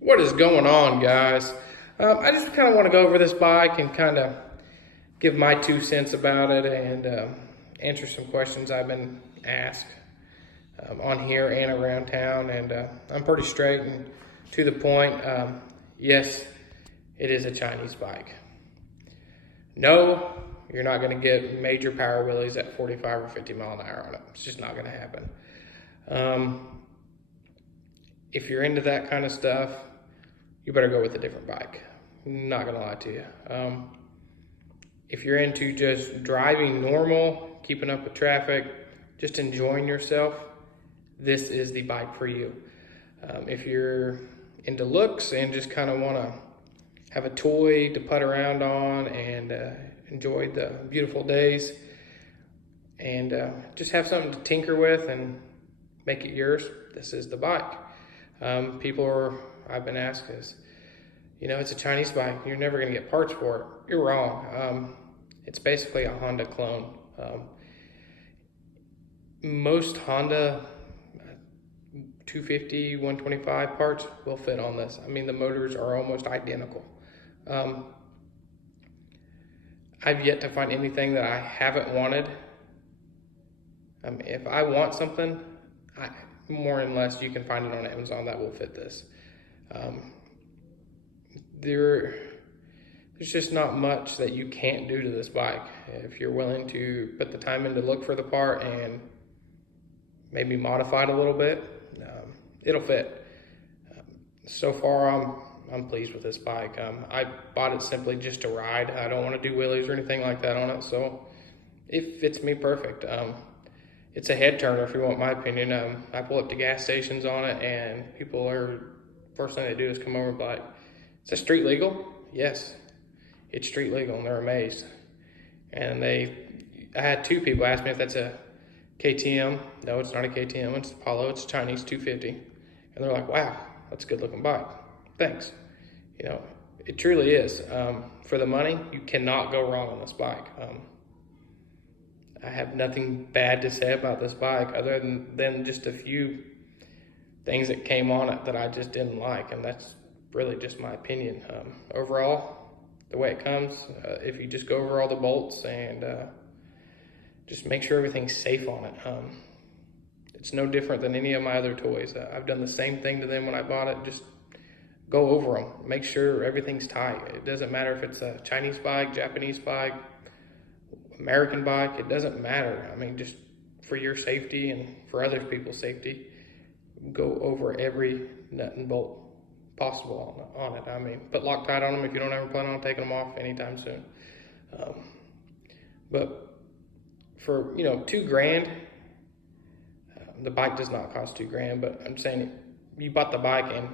What is going on, guys? I just kind of want to go over this bike and kind of give my 2 cents about it and answer some questions I've been asked on here and around town. And I'm pretty straight and to the point. Yes, it is a Chinese bike. No, you're not going to get major power wheelies at 45 or 50 mile an hour on it. It's just not going to happen. If you're into that kind of stuff, you better go with a different bike. Not gonna lie to you. If you're into just driving normal, keeping up with traffic, just enjoying yourself, this is the bike for you. If you're into looks and just kind of want to have a toy to putt around on and enjoy the beautiful days and just have something to tinker with and make it yours, this is the bike. I've been asked is, it's a Chinese bike. You're never going to get parts for it. You're wrong. It's basically a Honda clone. Most Honda 250, 125 parts will fit on this. I mean, the motors are almost identical. I've yet to find anything that I haven't wanted. If I want something, more and less you can find it on Amazon that will fit this. There's just not much that you can't do to this bike if you're willing to put the time in to look for the part and maybe modify it a little bit. It'll fit. So far, I'm pleased with this bike. I bought it simply just to ride. I don't want to do wheelies or anything like that on it, so it fits me perfect. It's a head turner, if you want my opinion. I pull up to gas stations on it, and first thing they do is come over and be like, "Is that street legal?" Yes, it's street legal, and they're amazed. And I had two people ask me if that's a KTM. No, it's not a KTM, it's Apollo, it's a Chinese 250. And they're like, "Wow, that's a good looking bike. Thanks." It truly is. For the money, you cannot go wrong on this bike. I have nothing bad to say about this bike other than just a few things that came on it that I just didn't like, and that's really just my opinion. Overall, the way it comes, if you just go over all the bolts and just make sure everything's safe on it, it's no different than any of my other toys. I've done the same thing to them when I bought it. Just go over them, make sure everything's tight. It doesn't matter if it's a Chinese bike, Japanese bike, American bike, it doesn't matter. I mean, just for your safety and for other people's safety, go over every nut and bolt possible on it. I mean, put Loctite on them if you don't ever plan on taking them off anytime soon. But for, $2,000, the bike does not cost $2,000, but I'm saying you bought the bike and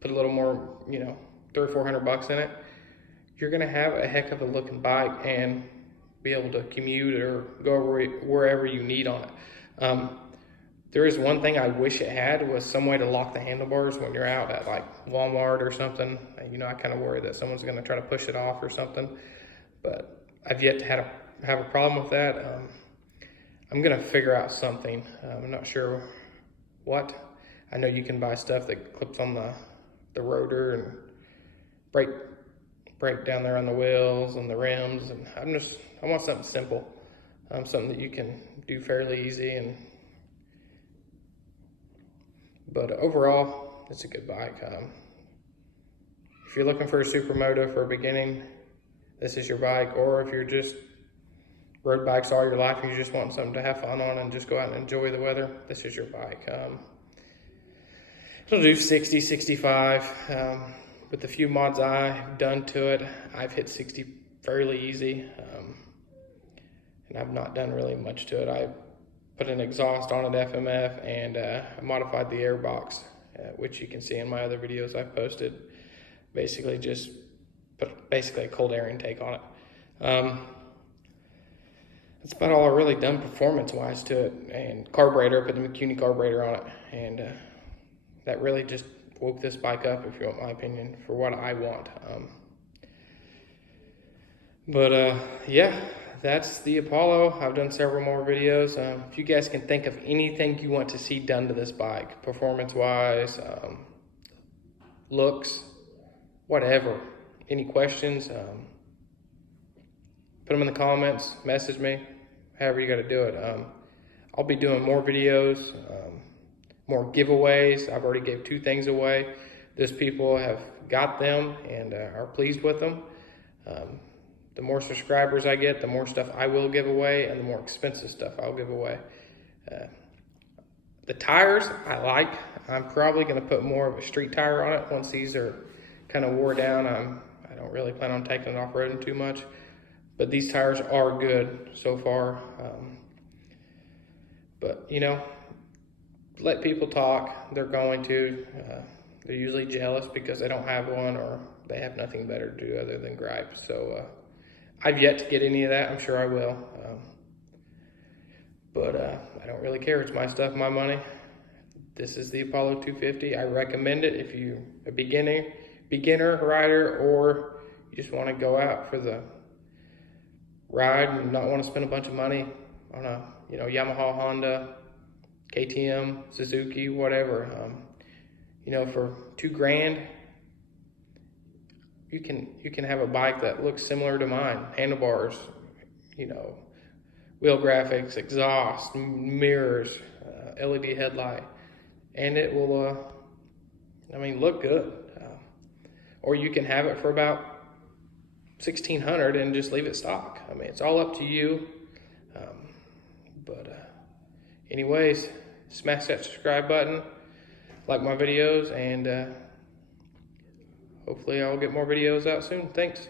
put a little more, $300 or $400 in it, you're gonna have a heck of a looking bike and be able to commute or go wherever you need on it. There is one thing I wish it had was some way to lock the handlebars when you're out at like Walmart or something. I kind of worry that someone's gonna try to push it off or something, but I've yet to have a problem with that. I'm gonna figure out something. I'm not sure what. I know you can buy stuff that clips on the rotor and break down there on the wheels and the rims, and I want something simple, something that you can do fairly easy. But overall, it's a good bike. If you're looking for a supermoto for a beginning, this is your bike. Or if you're just road bikes all your life and you just want something to have fun on and just go out and enjoy the weather, this is your bike. It'll do 60, 65. With the few mods I've done to it, I've hit 60 fairly easy. And I've not done really much to it. I put an exhaust on it, FMF, and I modified the air box, which you can see in my other videos I've posted. Basically just put a cold air intake on it. That's about all I've really done performance-wise to it. And carburetor, put the McCuney carburetor on it, and that really just woke this bike up, if you want my opinion, for what I want. Yeah, that's the Apollo. I've done several more videos. If you guys can think of anything you want to see done to this bike, performance-wise, looks, whatever. Any questions, put them in the comments, message me, however you got to do it. I'll be doing more videos, more giveaways. I've already gave 2 things away. Those people have got them and are pleased with them. The more subscribers I get, the more stuff I will give away, and the more expensive stuff I'll give away. The tires I like. I'm probably going to put more of a street tire on it once these are kind of wore down. I don't really plan on taking it off-roading too much, but these tires are good so far. But you know, let people talk. They're going to. They're usually jealous because they don't have one, or they have nothing better to do other than gripe. So I've yet to get any of that. I'm sure I will. But I don't really care. It's my stuff, my money. This is the Apollo 250. I recommend it if you're a beginner rider, or you just want to go out for the ride and not want to spend a bunch of money on a Yamaha, Honda, KTM, Suzuki, whatever. For $2,000, you can have a bike that looks similar to mine. Handlebars, wheel graphics, exhaust, mirrors, LED headlight, and it will, look good. Or you can have it for about $1,600 and just leave it stock. It's all up to you. Anyways, smash that subscribe button, like my videos, and hopefully I'll get more videos out soon. Thanks.